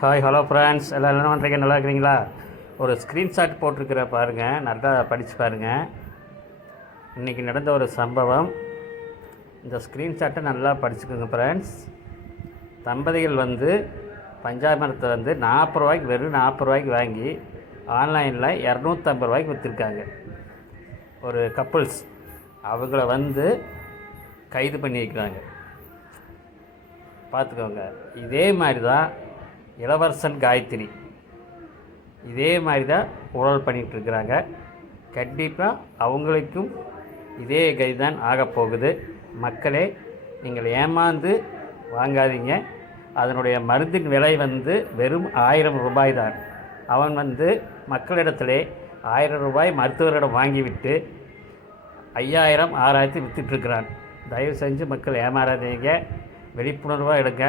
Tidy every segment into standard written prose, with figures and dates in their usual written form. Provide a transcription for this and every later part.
Hi hello friends எல்லாம் என்ன பண்ணுறீங்க, நல்லா இருக்கிறீங்களா? ஒரு ஸ்க்ரீன்ஷாட் போட்டிருக்கிற பாருங்கள், நல்லா படித்து பாருங்கள். இன்றைக்கி நடந்த ஒரு சம்பவம். இந்த ஸ்க்ரீன்ஷாட்டை நல்லா படிச்சுக்கோங்க ஃப்ரெண்ட்ஸ். தம்பதிகள் பஞ்சாமிரத்தை 40 ரூபாய்க்கு, வெறும் 40 ரூபாய்க்கு வாங்கி ஆன்லைனில் 250 ரூபாய்க்கு விற்றுருக்காங்க. ஒரு கப்புள்ஸ் அவங்கள கைது பண்ணியிருக்கிறாங்க. பார்த்துக்கோங்க. இதே மாதிரி தான் இளவரசன் காயத்ரி இதே மாதிரி தான் ஊழல் பண்ணிகிட்ருக்கிறாங்க. கண்டிப்பாக அவங்களுக்கும் இதே கைதான் ஆகப்போகுது. மக்களே, நீங்கள் ஏமாந்து வாங்காதீங்க. அதனுடைய மருந்தின் விலை வெறும் 1000 ரூபாய் தான். அவன் மக்களிடத்திலே 1000 ரூபாய் மருத்துவரிடம் வாங்கிவிட்டு 5000 6000 விற்றுட்ருக்கிறான். தயவு செஞ்சு மக்கள் ஏமாறாதீங்க, விழிப்புணர்வாக எடுங்க.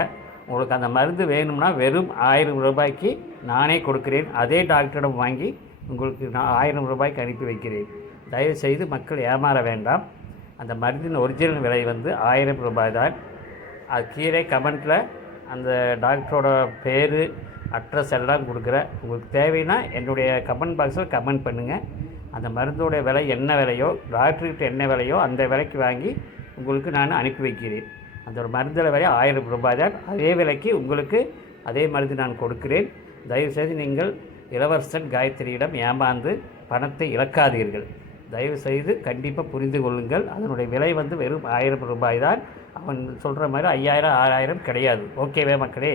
உங்களுக்கு அந்த மருந்து வேணும்னா வெறும் 1000 ரூபாய்க்கு நானே கொடுக்கிறேன். அதே டாக்டரிடம் வாங்கி உங்களுக்கு நான் 1000 ரூபாய்க்கு அனுப்பி வைக்கிறேன். தயவுசெய்து மக்கள் ஏமாற வேண்டாம். அந்த மருந்தின் ஒரிஜினல் விலை 1000 ரூபாய் தான். அது கீழே கமெண்ட்டில் அந்த டாக்டரோட பேர், அட்ரஸ் எல்லாம் கொடுக்குறேன். உங்களுக்கு தேவைன்னா என்னுடைய கமெண்ட் பாக்ஸில் கமெண்ட் பண்ணுங்கள். அந்த மருந்தோடைய விலை என்ன விலையோ, டாக்டர்கிட்ட என்ன விலையோ அந்த விலைக்கு வாங்கி உங்களுக்கு நான் அனுப்பி வைக்கிறேன். அந்த ஒரு மருந்தில் விலை 1000 ரூபாய் தான். அதே விலைக்கு உங்களுக்கு அதே மருந்து நான் கொடுக்கிறேன். தயவுசெய்து நீங்கள் இளவரசன் காயத்ரியிடம் ஏமாந்து பணத்தை இழக்காதீர்கள். தயவுசெய்து கண்டிப்பாக புரிந்து கொள்ளுங்கள். அதனுடைய விலை வெறும் 1000 ரூபாய் தான். அவன் சொல்கிற மாதிரி 5000 6000 கிடையாது. ஓகேவே மக்களே?